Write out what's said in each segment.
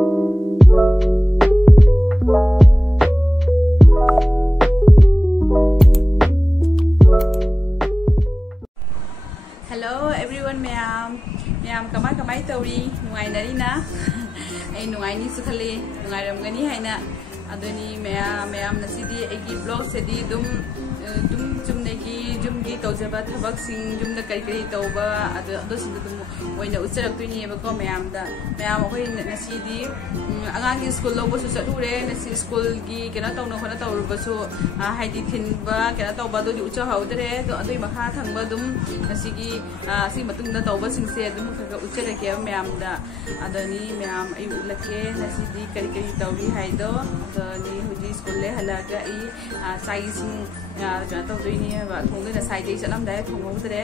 Hello everyone, ma'am कमाई तौरी नुंगाइनरीना आई नुंगाइनी सुखले नुंगाइरमगनी हाइना अदुनी ma'am नसीदी एगी blog सेदी दुम जुमनेगी जुमगी तौजबा थबकसिंग जुमदा करी तौबा अदुसिंग दुम ओइना उच्चरक्तुइनेबको मैम होय नसीदी आगांगी स्कूल लोबसु चलुरे नसी स्कूल की केना तौनो खना तौरुबसु हाइदि थिनबा केना तौबा दोदि उच्च हाउदरे अदुइ मखा थंबा दुम नसीगी सी मतुंगदा तौबसिंगसे दुम खगा उच्चरके मैमदा अदनी मैम आई उलके नसीदी करी तौरी हाइदो अदनी हुजी स्कूल ले हलागा आई साइजिंग केना तौदुइनी थोंगना साइडै चलमदाय थोंगौदरे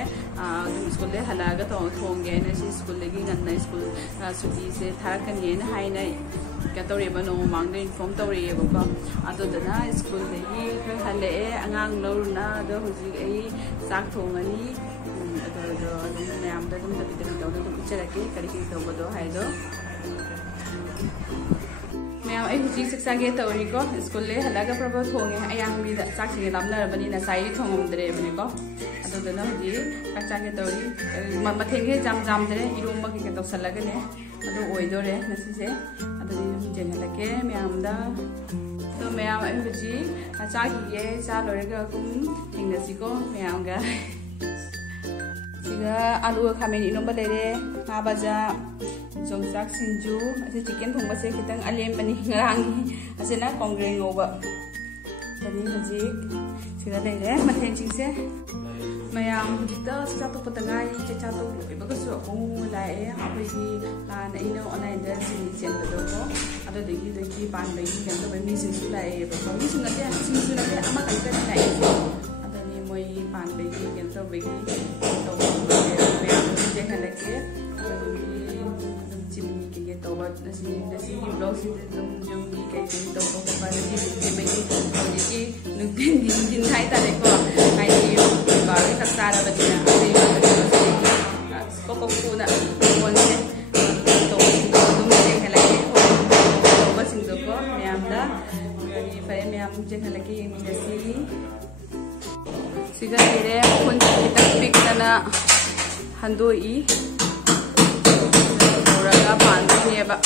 स्कूल ले हलागा थोंगे नसी स्कूल लेगी गन्ना स्कूल सुटी से थारकनियन हाइना क्या तौरेबा नो मांगदे इन्फॉर्म तौरेबको अदुदना स्कूल देगी हले आंगांग लौरुना अदो हुजी आई चाक थोंगनी अदो मैम दा दुम दबि तौदो उच्चरके करी तौबदो हाइदो मैम आई हुजी सिक्सागे तौरीको स्कूल ले हलागा प्रभा थोंगे अयांगबी दा चाकसिगे लामनारबनी ना साइरि थोंगमद्रेबनिको अदुदना हुजी चाकसागे तौरी मथेंगे जामद्रे इरोंबा के तौसलगने अदो ओइदोरे नसिसे अदुदी जेनलके मैमदा तो मैम आई हुजी चाकिगे चा लोरेगा कुम हिंगसिको मैमगा सिगा आलू खामेन इनोंबा लेरे नाबाजा जोंचाक सिंजू असे chicken थोंबसे खितंग अलेमबनी ngrangi asena kongreng oba tani huji siga leire mathen chingse ma'am हुजिता सिचा तो पतंगाई चचा तो इबगसु को लाए आपगी लान इनो ऑनलाइन द सिनि सेंटर दो अदो देगी पान बेगी केन तो मी सिंसु लाए बको मी सिंगते सिंसु लाए अमा कल्पना लाए अदनी मोई पान बेगी केन तो बेगी तो मैम जे हलके चिमनी के तो बट नसी ब्लॉग से जो की के तो पर जी बेगी जी दिन हाई तारे को हाई बारे तक्सारा बदिना को कोना कोनसे तो दुम जे खलाके तो बसिंग को मैमदा गरी फय मैम जे खलाके मिदसी सिगा रे फोन कितक पिकना हंदोई औरगा पांदनेबा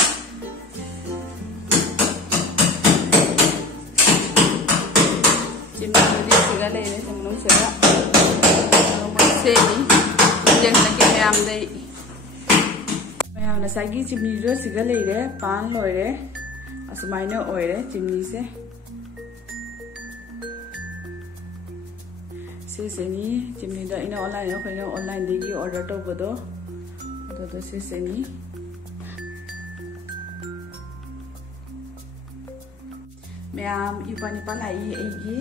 चिमनी सिगा लेने संगनो सेगा सेनी जंगलके मैमदै मैमना सागी चिमनी रो सिगा लेरे पान लोरे असुमाइना ओइरे चिमनी से सेनी चिमनी दा इना ऑनलाइन देगी ऑर्डर तौबदो तो सेनी मैम इपन लाई एगी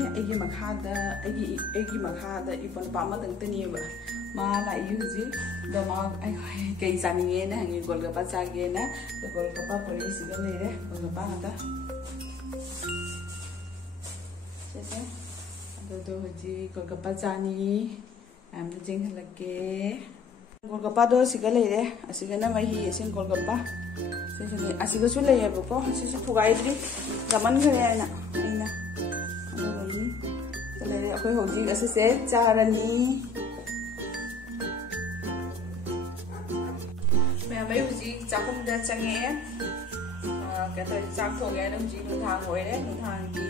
मखादा इपन पामा दंतनीबा मा लाई हुजी दमा कई जानिए ना हंगे गोलगप्पा चागे ना तो गोलगप्पा पड़ी सिगा लेरे गोलगप्पा हता जैसे तो हुजी गोलगप्पा चानी मैम जिंग लगे गोलगप्पा दो सिगा लेरे असिगना मही एसिन गोलगप्पा सेसने असिगसु लेयेबको सिसु फुगाइद्री जमन खरे आइना अदोनी तलेरे अखोय होजी असिसे चारनी मैम हुजी चाकुमदा चंगे कतो चाक थोगे हुजी नुथांग होइरे नुथांगी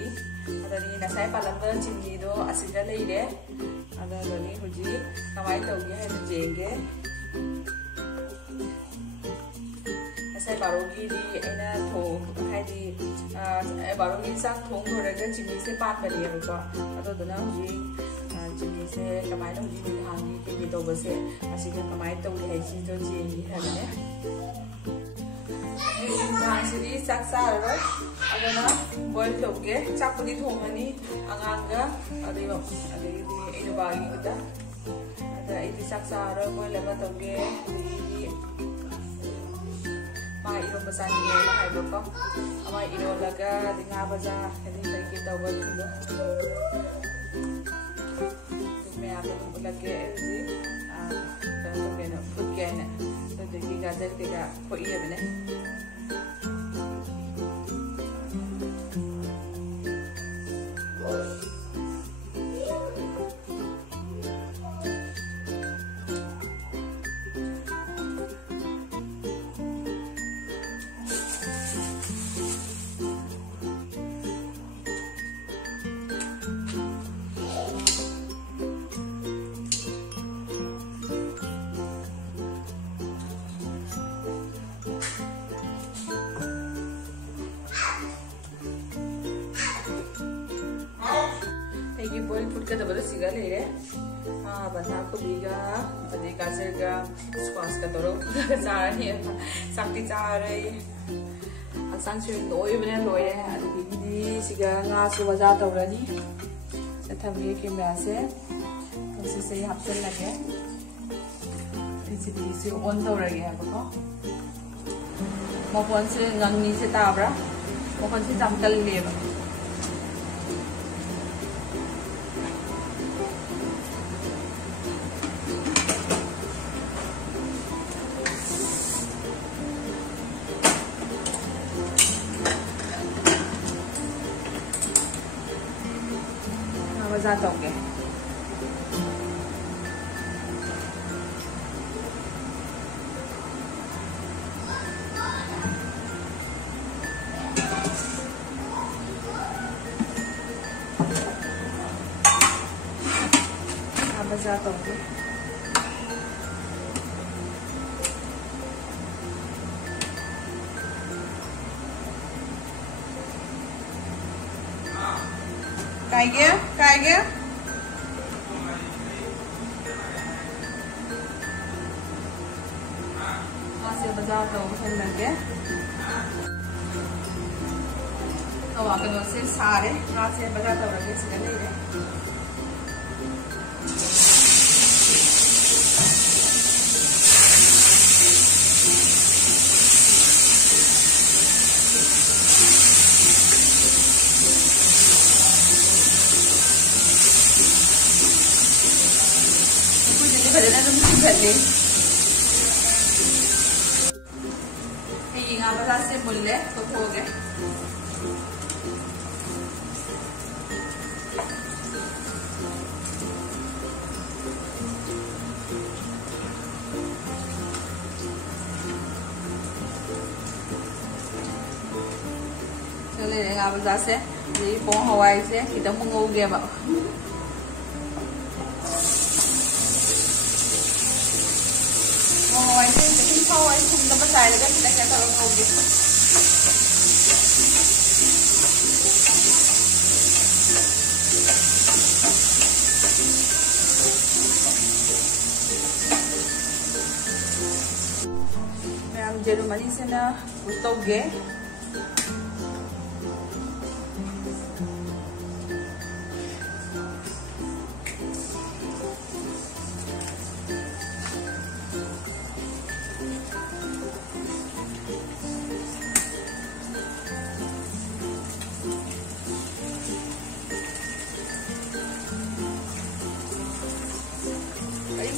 अदनी नसाय पालंग चिमनी दो असिदा लेइरे अदनी हुजी कमाई तौगे है जेंगे बारोगी ऐना हाइदी बारोगी चाक थोंग होरगा चिमनी से पान बनेबको अदोदना हुजी चिमनी से कमाई हुजी नुथांगी के तौबसे असिगा कमाई तौरे हाइसि तो जेंगी हबने नुथांसिदी चाक चारो अदना बॉयल तौगे चाकपुदी थोंगनी आंगांगा अदिबो अदिदी इनबागी गुदा अदा इदि चाक चारो बॉयल लगा तौगे मा इरो बसानी है हाइबको अमा इरो लगा दिंगा बजा कदी तकी तौबल दिगो मैं आप लोग लगे जी तो केनो फुट केना तो दिगी गाजर के का खोइए बने ꯍꯣꯔꯦꯟ ꯐꯨꯠꯀꯗꯕꯗ ꯁꯤꯒ ꯂꯩꯔꯦ ꯕꯟꯙꯥ ꯀꯣꯕꯤꯒ ꯑꯗꯩ ꯒꯥꯖꯔꯒ ꯁ꯭ꯀ꯭ꯋꯥꯁꯀ ꯇꯧꯔꯒ ꯆꯥꯔꯅꯤ ꯆꯥꯛꯇꯤ ꯆꯥꯔꯦ ꯍꯛꯆꯥꯡꯁꯨ ꯂꯣꯏꯕꯅ ꯂꯣꯏꯔꯦ ꯑꯗꯨꯗꯒꯤꯗꯤ ꯁꯤꯒ ꯉꯥꯁꯨ ꯋꯥꯖꯥ ꯇꯧꯔꯅꯤ ꯊꯝꯒꯦ ꯀꯦꯃꯦꯔꯥꯁꯦ ꯁꯤꯁꯦ ꯍꯥꯞꯆꯤꯜꯂꯒꯦ ꯁꯤꯗꯤꯁꯦ ꯑꯣꯟ ꯇꯧꯔꯒꯦ ꯍꯥꯏꯕꯀꯣ ꯃꯈꯣꯟꯁꯦ ꯉꯪꯅꯤꯁꯦ ꯇꯥꯕ꯭ꯔꯥ ꯃꯈꯣꯟꯁꯦ ꯌꯥꯝ ꯀꯜꯂꯦꯕ वजा तौगे वजा तौगे काय गया बाजार लगे कनो से सारे बाजार तौरगे सिगले बाजार से मुल्ले तो हो गए चले बाजार से ये पोंग हवाई से इधर मंगो गया hawai kung na masaya ka kita kaya tarong hogi mayam jerumani se na utogge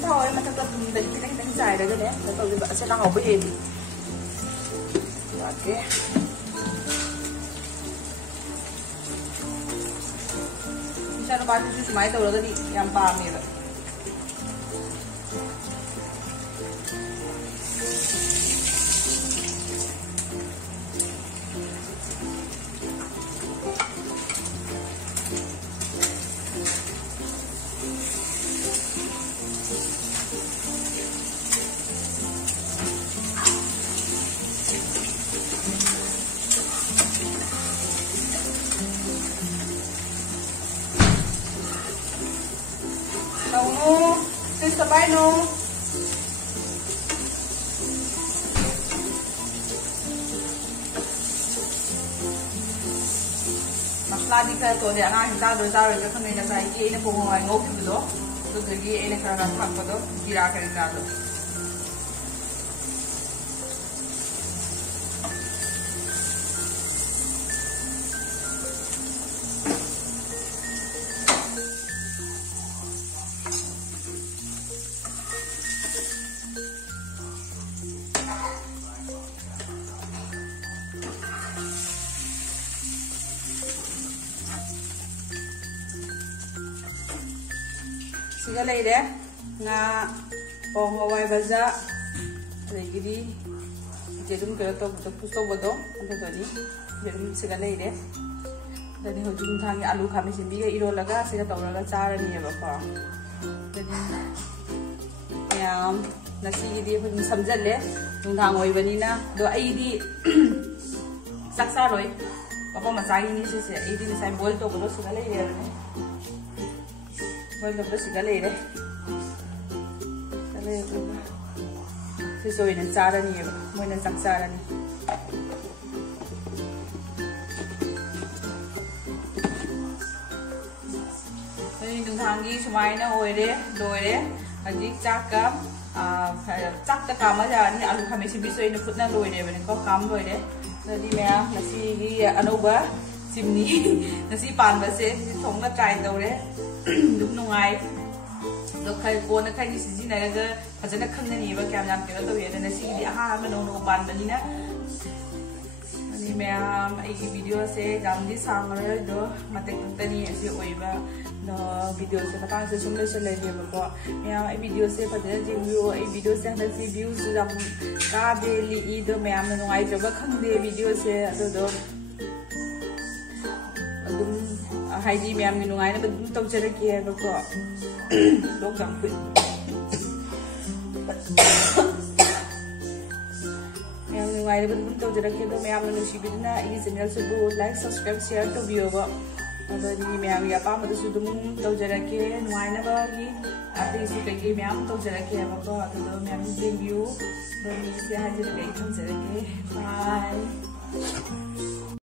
thôi mà thật mình đánh dài đấy đấy tôi thì bạn sẽ đang học bên ok sao nó bán chút máy tàu nó đi làm ba miệng rồi Sister bye no. Masla di ka to de ana hinta do ta ro ka ne ka sai ki ene po ngai ngok ki do to de gi ene ka ra thak pa do gira ka ri ka do siga leire nga pong hawai baza legidi jedum kero to pusto bodo ante doni jedum siga leire dani hojum thangi alu khami simbi ga iro laga siga tawraga charani eba ko dani yam nasi di hojum samjalle nungdang oi bani na do ai di saksa roi papa masai ni se ai di sai boil to bodo siga leire Moi lục đó xí cái lì đấy. Cái lì cũng rồi nên xa ra nhiều, moi nên sắc xa ra nhiều. Đừng thang đi xumai nó ôi đấy, đôi đấy, anh chắc cắm, chắc tất cả mọi giờ ni alu kami sih bisa ini pun na lôi đấy, mình có cắm rồi đấy. Jadi mẹ nasi cái anu ba, simni nasi pan ba se, thong nó trai đâu đấy, đúng không ai? Lúc khai cô nó khai đi xí này cái, phải cho nó khăn này nhiều và kèm làm kiểu tôi hiện nasi đi mình nấu pan bên này. Ni mẹ cái video se jam đi sang rồi đó, mà tên tani sẽ ôi ba. No video se patang se sumle se le dia bako ya ai video se padena jingyu ai video se hana si views jam ka daily I do me am no ai joba khang de video se ado adum haidi me am ni ngai na badum tong jara ki bako do kam pui me am ni ngai na badum tong jara ki do me am no si bidna I channel se do like subscribe share to view ba Jadi ma'am या palm तो सुधुम तो जरा के नुआइना बागी आते इसी कहीं ma'am तो जरा के अब तो मैम रिव्यू तो नीचे हाजिर कहीं तो जरा के बाय